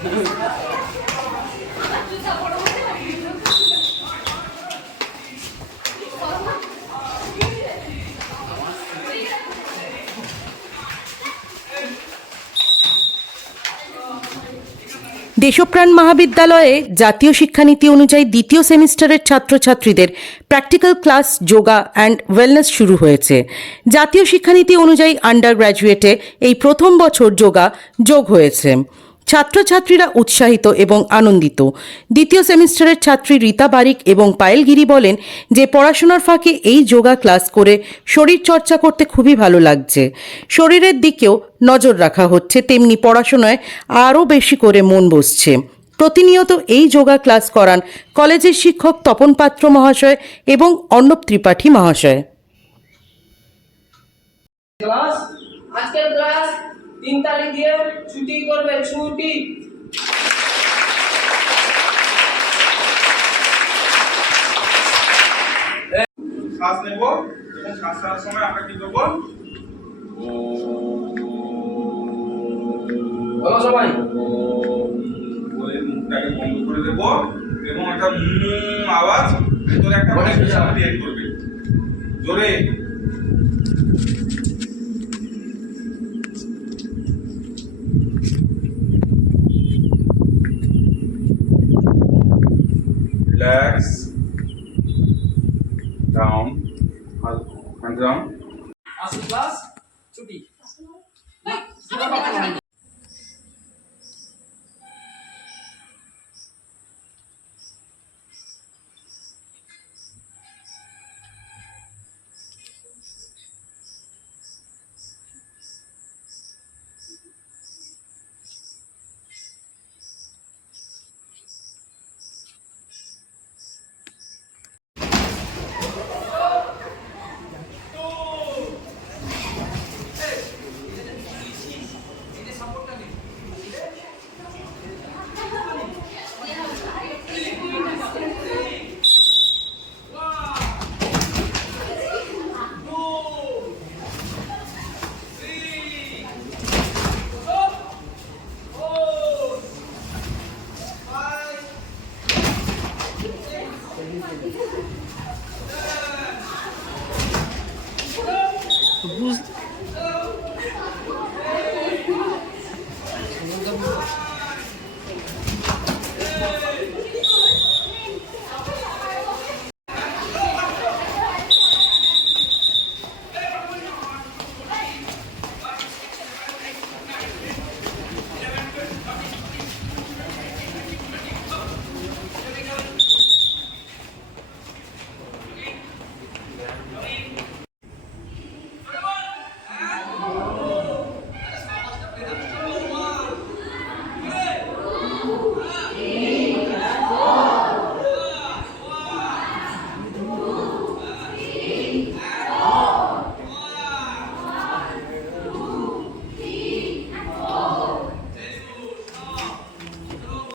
দেশপ্রাণ মহাবিদ্যালয়ে জাতীয় শিক্ষানীতি অনুযায়ী দ্বিতীয় সেমিস্টারের ছাত্রছাত্রীদের practical class yoga and wellness শুরু হয়েছে। জাতীয় শিক্ষানীতি অনুযায়ী আন্ডার গ্র্যাজুয়েটে এই প্রথম বছর যোগা যোগ হয়েছে। ছাত্রছাত্রীরা উৎসাহিত এবং আনন্দিত। দ্বিতীয় সেমিস্টারের ছাত্রী রীতা বারিক এবং পায়েল গিরি বলেন যে পড়াশোনার ফাঁকে এই যোগা ক্লাস করে শরীর চর্চা করতে খুবই ভালো লাগছে। শরীরের দিকেও নজর রাখা হচ্ছে, তেমনি পড়াশোনায় আরও বেশি করে মন বসছে। প্রতিনিয়ত এই যোগা ক্লাস করান কলেজের শিক্ষক তপন পাত্র মহাশয় এবং অর্ণব ত্রিপাঠী মহাশয়। আজকের ক্লাস 3 তারিখ দিয়ে ছুটি করবে, ছুটি। শ্বাস নেব এবং শ্বাস ছাড়ার সময় আমরা কি করব? বলো সবাই। বলে মুখটাকে বন্ধ করে দেব এবং একটা আওয়াজ ভিতরে একটা ক্রিয়েট করবে জোরে। Relax, down, and down. আজকের ক্লাস ছুটি।